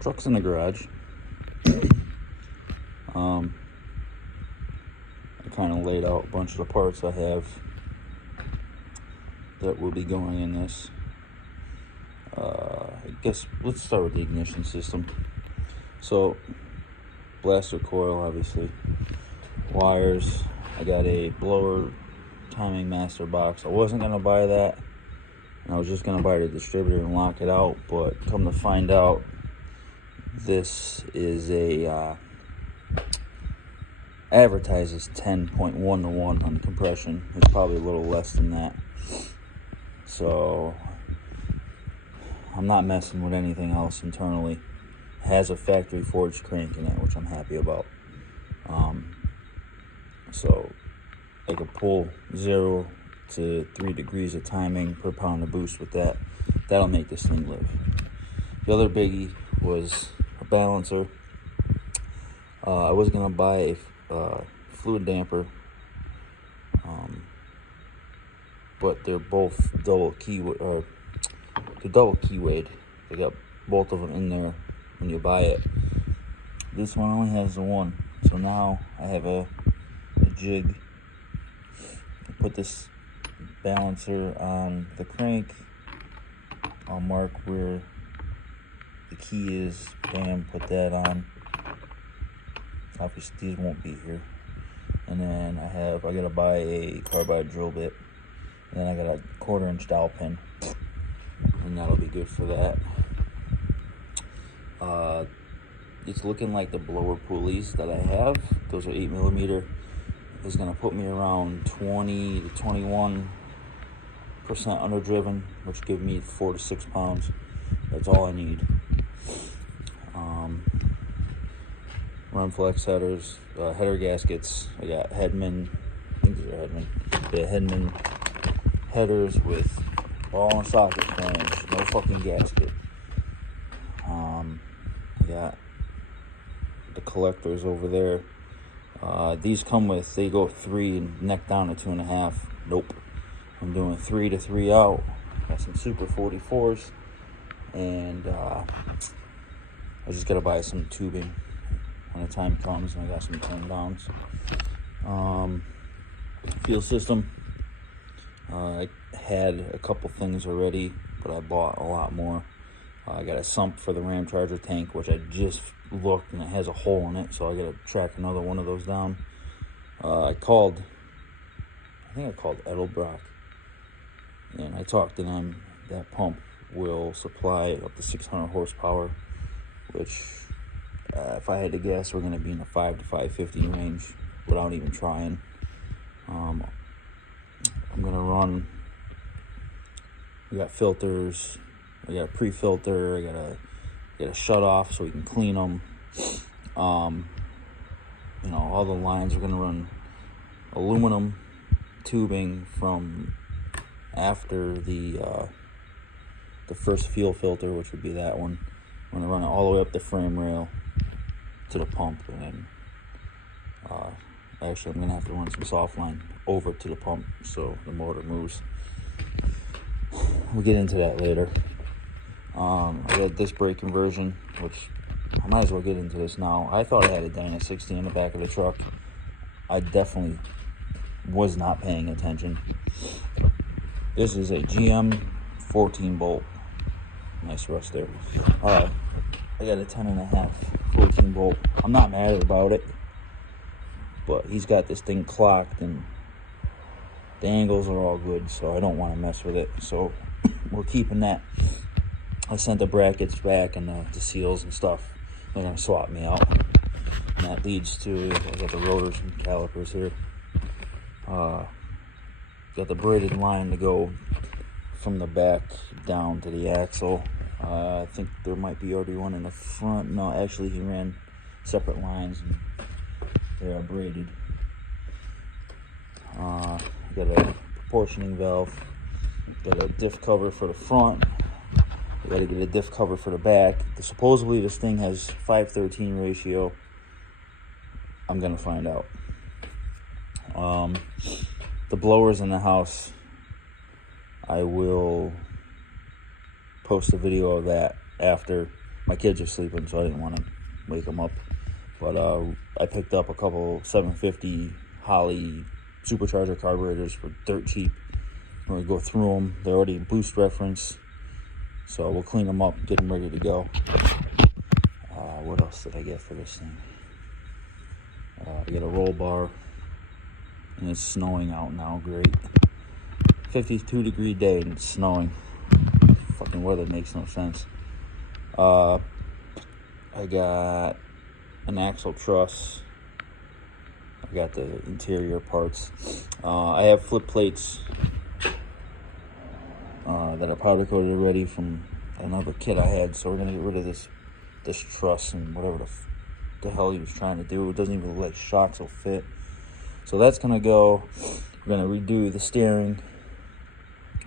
Truck's in the garage. I kind of laid out a bunch of the parts I have that will be going in this. I guess let's start with the ignition system. So, blaster coil, obviously. Wires. I got a blower timing master box. I wasn't going to buy that. And I was just going to buy the distributor and lock it out. But come to find out, this is a advertises 10.1 to 1 on compression. It's probably a little less than that. So I'm not messing with anything else internally. It has a factory forged crank in it, which I'm happy about. So I could pull 0 to 3 degrees of timing per pound of boost with that. That'll make this thing live. The other biggie was a balancer. I was gonna buy a fluid damper, but they're both double keywayed. They got both of them in there when you buy it. This one only has the one, so now I have a jig. I put this balancer on the crank. I'll mark where the key is. Bam, put that on. Obviously these won't be here. And then I gotta buy a carbide drill bit. And then I got a 1/4-inch dowel pin. And that'll be good for that. It's looking like the blower pulleys that I have, those are 8mm, is gonna put me around 20 to 21% underdriven, which give me 4 to 6 pounds. That's all I need. Run flex headers, header gaskets. I got Headman, I think these are Headman. Yeah, Headman headers with ball and socket flange, no fucking gasket. I got the collectors over there. These come with, they go 3 and neck down to 2.5. Nope. I'm doing 3 to 3 out. Got some Super 44s. And I just gotta buy some tubing when the time comes, and I got some turn downs. Fuel system. I had a couple things already, but I bought a lot more. I got a sump for the Ram Charger tank, which I just looked, and it has a hole in it, so I gotta track another one of those down. I think I called Edelbrock, and I talked to them. That pump will supply up to 600 horsepower, which if I had to guess, we're gonna be in the 5 to 550 range without even trying. I'm gonna run, we got filters, I got a pre-filter, I got a shut off so we can clean them. You know, all the lines are gonna run aluminum tubing from after the first fuel filter, which would be that one. I'm gonna run it all the way up the frame rail to the pump, and then actually I'm gonna have to run some soft line over to the pump so the motor moves. We'll get into that later. I got a disc brake conversion, which I might as well get into this now. I thought I had a Dyna 60 in the back of the truck. I definitely was not paying attention. This is a GM 14 bolt. Nice rust there. I got a 10.5 14 bolt. I'm not mad about it, but he's got this thing clocked and the angles are all good, so I don't want to mess with it. So we're keeping that. I sent the brackets back and the seals and stuff. They're gonna swap me out, and that leads to, I got the rotors and calipers here. Got the braided line to go from the back down to the axle. I think there might be already one in the front. No, actually he ran separate lines and they are braided. Got a proportioning valve. Got a diff cover for the front. I gotta get a diff cover for the back. Supposedly this thing has 5:13 ratio. I'm gonna find out. The blowers in the house, I will post a video of that after my kids are sleeping, so I didn't want to wake them up. But I picked up a couple 750 Holley supercharger carburetors for dirt cheap. We're going to go through them. They're already boost reference, so we'll clean them up, get them ready to go. What else did I get for this thing? I got a roll bar, and it's snowing out now. Great. 52-degree day and it's snowing. Fucking weather makes no sense. I got an axle truss. I got the interior parts. I have flip plates that are powder coated already from another kit I had, so we're gonna get rid of this truss and whatever the hell he was trying to do. It doesn't even look like shocks will fit. So that's gonna go. We're gonna redo the steering.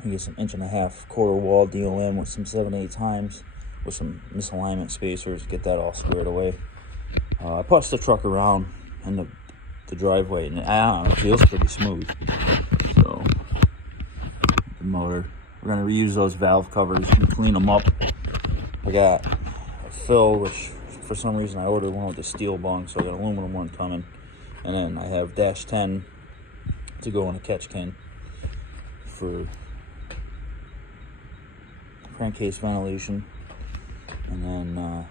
We get some 1.5-inch quarter wall DOM with some 7/8 times with some misalignment spacers. Get that all squared away. I pushed the truck around in the driveway, and I don't know, it feels pretty smooth. So the motor, we're gonna reuse those valve covers and clean them up. I got a fill, which for some reason I ordered one with the steel bung, so I got an aluminum one coming, and then I have dash 10 to go in a catch can for crankcase ventilation. And then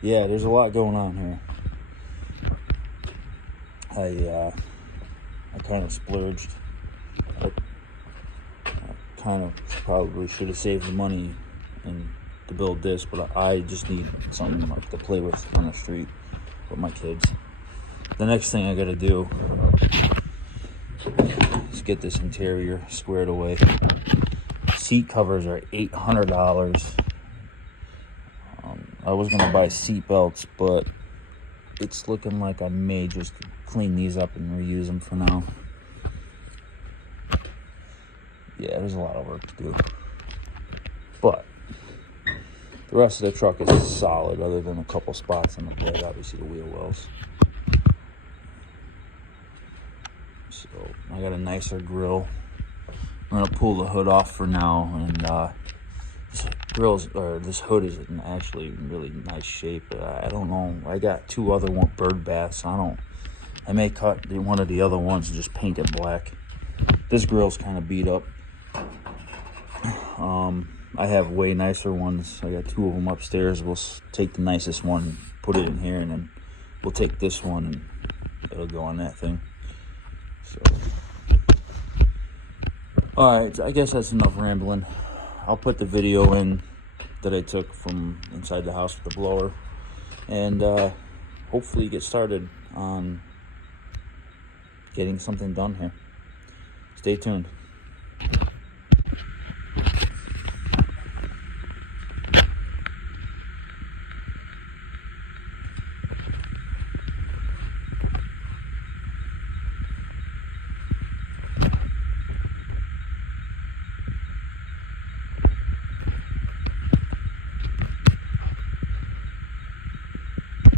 yeah, there's a lot going on here. I kind of splurged. I kind of probably should have saved the money and to build this, but I just need something like to play with on the street with my kids. The next thing I gotta do is get this interior squared away. Seat covers are $800. I was gonna buy seat belts, but it's looking like I may just clean these up and reuse them for now. Yeah, there's a lot of work to do, but the rest of the truck is solid, other than a couple spots on the bed, obviously the wheel wells. So I got a nicer grill. I'm gonna pull the hood off for now, and this hood is in actually really nice shape. I don't know. I got 2 other bird baths. I may cut one of the other ones and just paint it black. This grill's kind of beat up. I have way nicer ones. I got 2 of them upstairs. We'll take the nicest one, put it in here, and then we'll take this one and it'll go on that thing. So, all right, I guess that's enough rambling. I'll put the video in that I took from inside the house with the blower, and hopefully get started on getting something done here. Stay tuned.